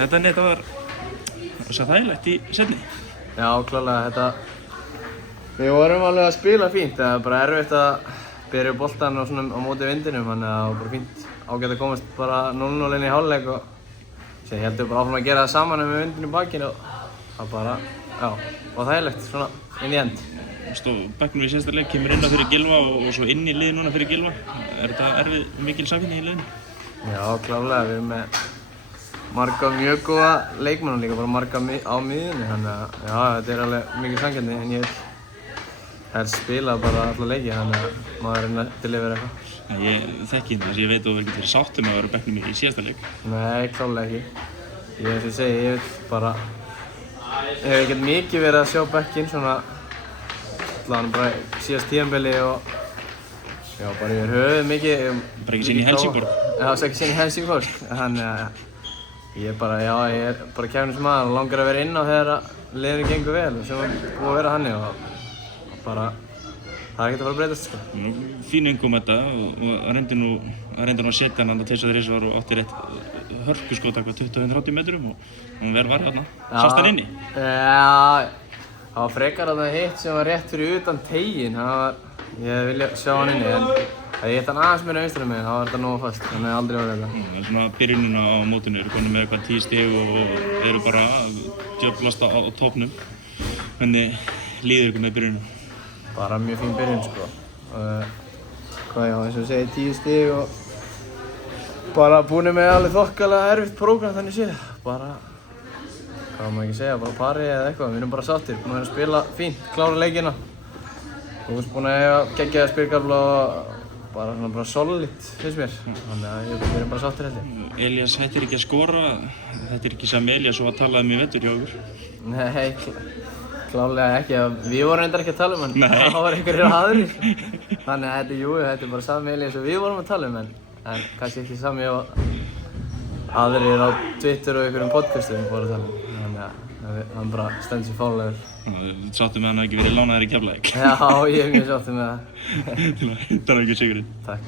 Þetta var svo þægilegt í seinni. Já, klárlega, við vorum alveg að spila fínt, það var bara erfitt að byrja boltann og svona á móti vindinum, þannig að það var bara fínt ágætt að komast bara 0-0 inn í hálfleik og síðan heldum við bara áfram að gera það saman með vindinu í bakinu og það bara, já, var þægilegt svona inn í end. Bekknum við síðasta leik kemur inn á fyrir Gylfa og svo inn í lið núna fyrir Gylfa. Þetta erfið mikil samkeppni í liðinu? Já, klárlega, við erum með marga mjög góða leikmenn og líka bara marga á miðjunni, þannig að já, þetta alveg mikil samkeppni en ég helst spila bara alla leiki, þannig að maður reyna að delivera eitthvað. Ég þekki þess að ég veit að þú verður ekki sáttur með að vera bekknum í síðasta leik. Nei, klárlega ekki. Eins og ég segi, ég hef ekkert mikið verið að sjá bekkinn svona allan bara síðast tímabili og já, bara yfir höfuð mikið. Bara ekki sinni í Helsingborg? Já, ekki sinni í Helsingborg, þannig að ég er bara keppnismaður og langar að vera inn á þegar liðinu gengur vel sem er búið að vera þannig og bara það ekkert að fara að breytast sko. Fín innkom þetta og reyndi nú að setja hann þess að þrisvar og átti rétt hörkuskot eitthvað 20-30 metrum og hún var þarna. Sást hann inni? Já, það var frekar þarna hitt sem var rétt fyrir utan teiginn, ég vilja sjá hann inni en ég hitt hann aðeins meira vinstri megin, þá var þetta nógu fast, þannig að aldrei var þetta. Það er svona byrjunina á mótinu, eru konum með eitthvað 10 stig og eru bara að djöflast á toppnum. Hvernig líður ykkur með byrjunina? Bara mjög fín byrjun sko. Eins og segir 10 stig og bara búin með alveg þokkalega erfitt prógram þannig séð. Bara, hvað má ekki segja, bara pari eða eitthvað, við erum bara sáttir. Búin að spila fínt, klára leikina. Þú veist búin að eiga geggjaða spilgafla og bara solid finnst mér. Þannig að við erum bara sáttir held ég. Elías hættir ekki að skora, þetta er ekki sami Elías og að tala í vetur hjá okkur. Nei, klárlega ekki. Við vorum reyndar ekki að tala hann, það var einhverjir aðrir. Þannig að þetta er bara sami Elías og við vorum að tala en kannski ekki sami og aðrir á Twitter og einhverjum podcastum voru að tala þannig að hann bara stendur sér fálegur. Þú sáttu með hann að ekki verið lánaðir í Keflavík? Já, ég er mjög sáttur með það. Takk fyrir sigurinn. Takk.